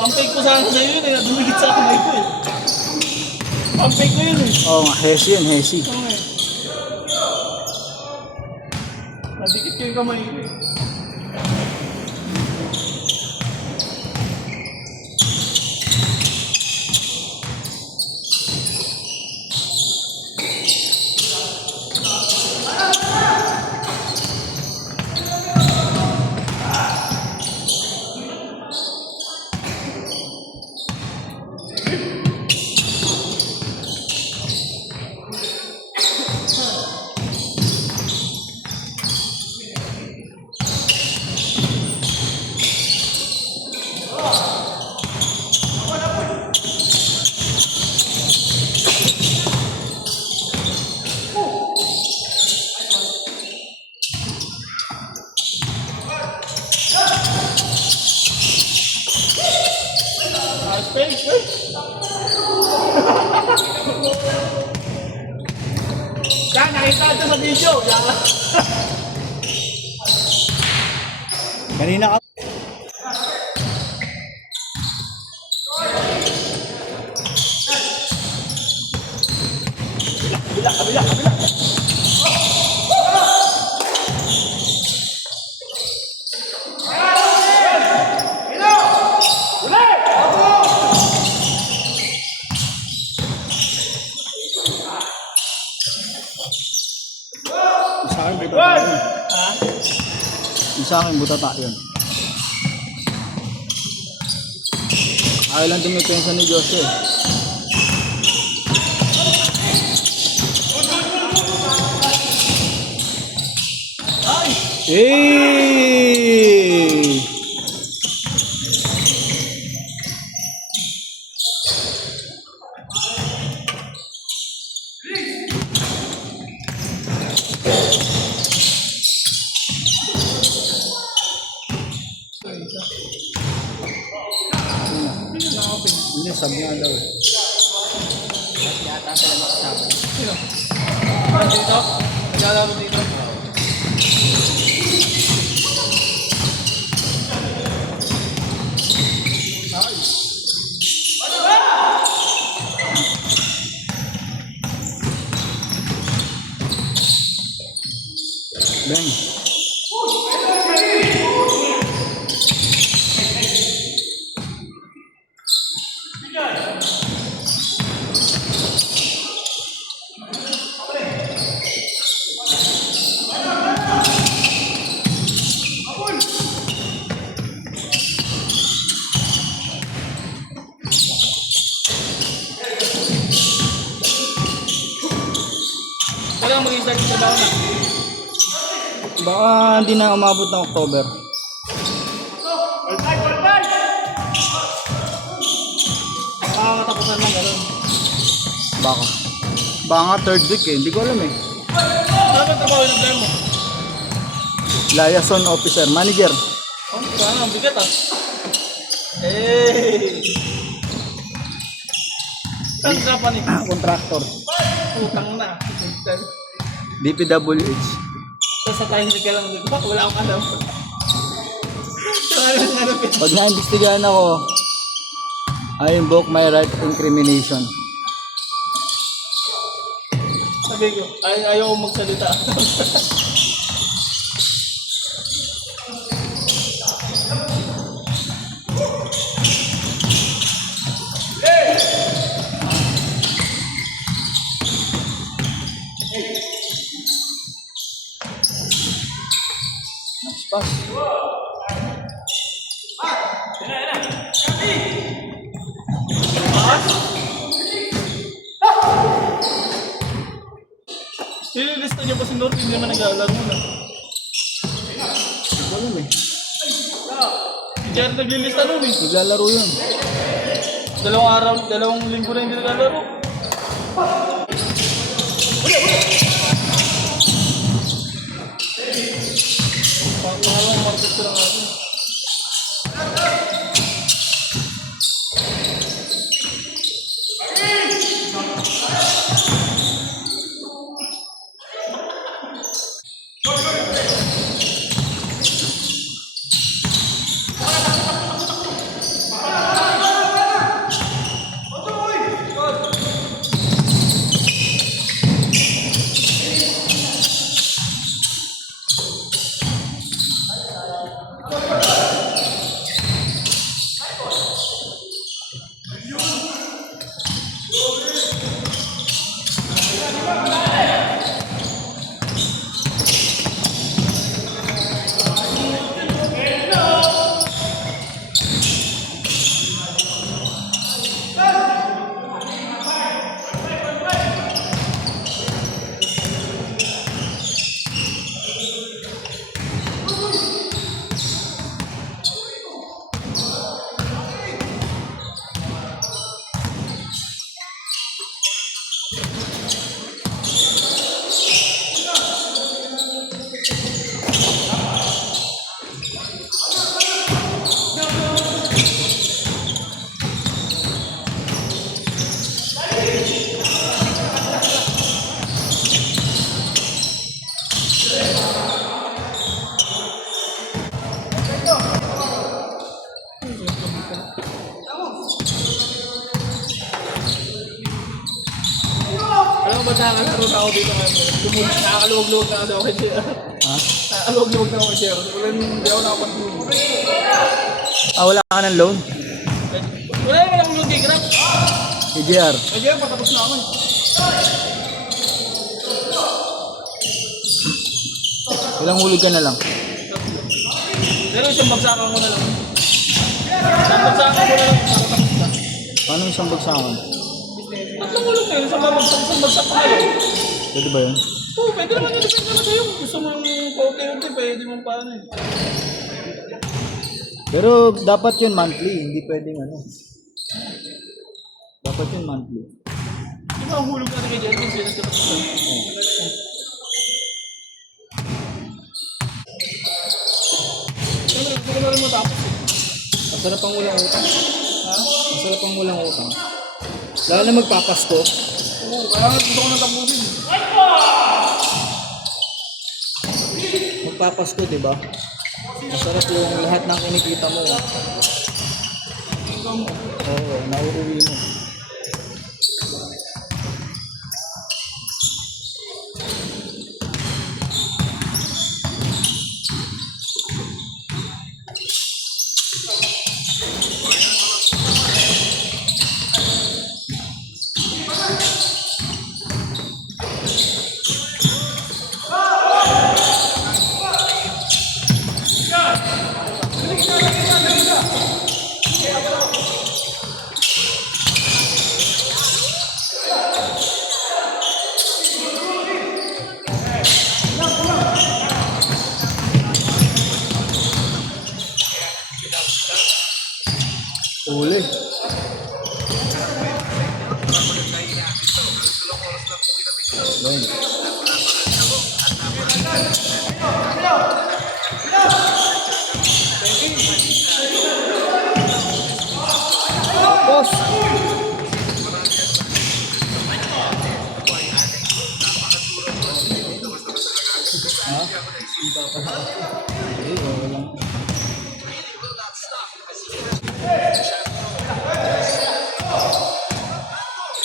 Pampake ko sana sa'yo yun eh, dumigit sa kamay ko eh. Pampake ko yun eh. Oo nga, hesi yun, hesi. Oo nga eh. Nadikit ko yung kamay ko eh. Space, eh? Yan, nakita ito sa video. Kanina ka. Kabila. Sa akin, may butata yun. Ha? Sa akin, butata yun. Ayaw lang dumipensa ni Jose. Hey! Hindi, sabi nga daw eh. Yata sila nakasama. Sino? Dito? Naglalaro dito? Bang. Kailangan mag-start sa trabaho na. Baka hindi na umabot ng October. Makakatapusan lang gano'n. Baka. Baka nga third week eh. Hindi ko alam eh. Ano ba trabaho yung plan mo? Liaison officer, manager. Oh, sana, ang bigat ah. Hey! Saan ka pa ni? Contractor. Utang na. DPWH. Tapos sa tayo hindi ka lang dito. Wala akong alam. Pag naimbestigahan ako, I invoke my right to incrimination. Sabi ko, ayaw ko magsalita. Pass. Nililista niyo ba si North, hindi naman nag-aalala mo na. Hindi ko alam eh. Si Jared naglilista nun eh. Naglalaro yun. Dalawang linggo na hindi naglalaro. Pangalawang market ko lang natin. Alam mo ba nakakalaro na ako dito ngayon? Nakakaluwag-luwag na ako kay Jer. Ha? Nakakaluwag-luwag na ako kay Jer. Hindi ako nakapag-luwag. Wala ka ng loan? Wala naman akong luwag kay Grab. Si JR. Kay Jer, patapos na ako. Ilang hulog ka na lang? Pero isang bagsakan mo na lang. Isang bagsakan mo na lang para tapos na. Paano isang bagsakan? Tatlong hulog na yun. Isang bagsak mo na lang. Pwede ba yun? Oo, pwede naman yun. Depende naman sa'yo. Gusto mo yung paunti-unti, pwede mong paano eh. Pero dapat yun monthly, hindi pwedeng ano. Dapat yun monthly. Di ba ang hulog natin kay Jer? Kasi nagtatapos na. Siyempre, gusto ko na rin matapos eh. Masarap ang walang utang. Ha? Masarap ang walang utang. Lalo na magpapasko. Oo, kaya nga gusto ko na tapusin. Magpapasko, di ba? Masarap yung lahat ng kinikita mo. Income mo. Oo, nauuwi mo. Uli. Ayun. Boss. Ha? Hindi, wala lang.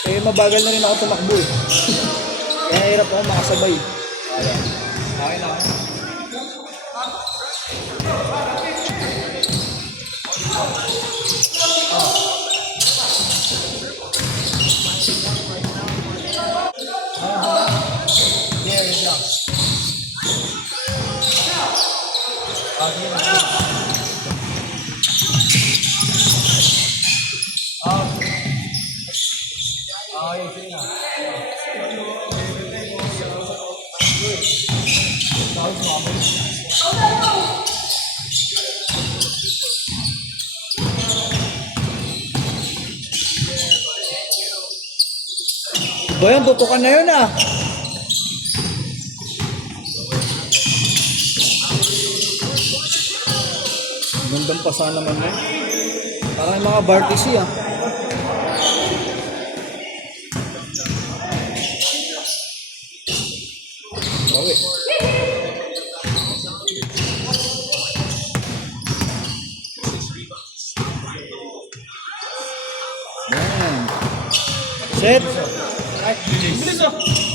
Eh, mabagal na rin ako tumakbo eh. Kaya nahirap ako makasabay. Okay na ako. Okay, sige na. Ba yan, tutukan na yun ah. Gandang pasa naman mo. Parang yung mga Bartisi ah. Bawi. Yan. Set. Bilis ah.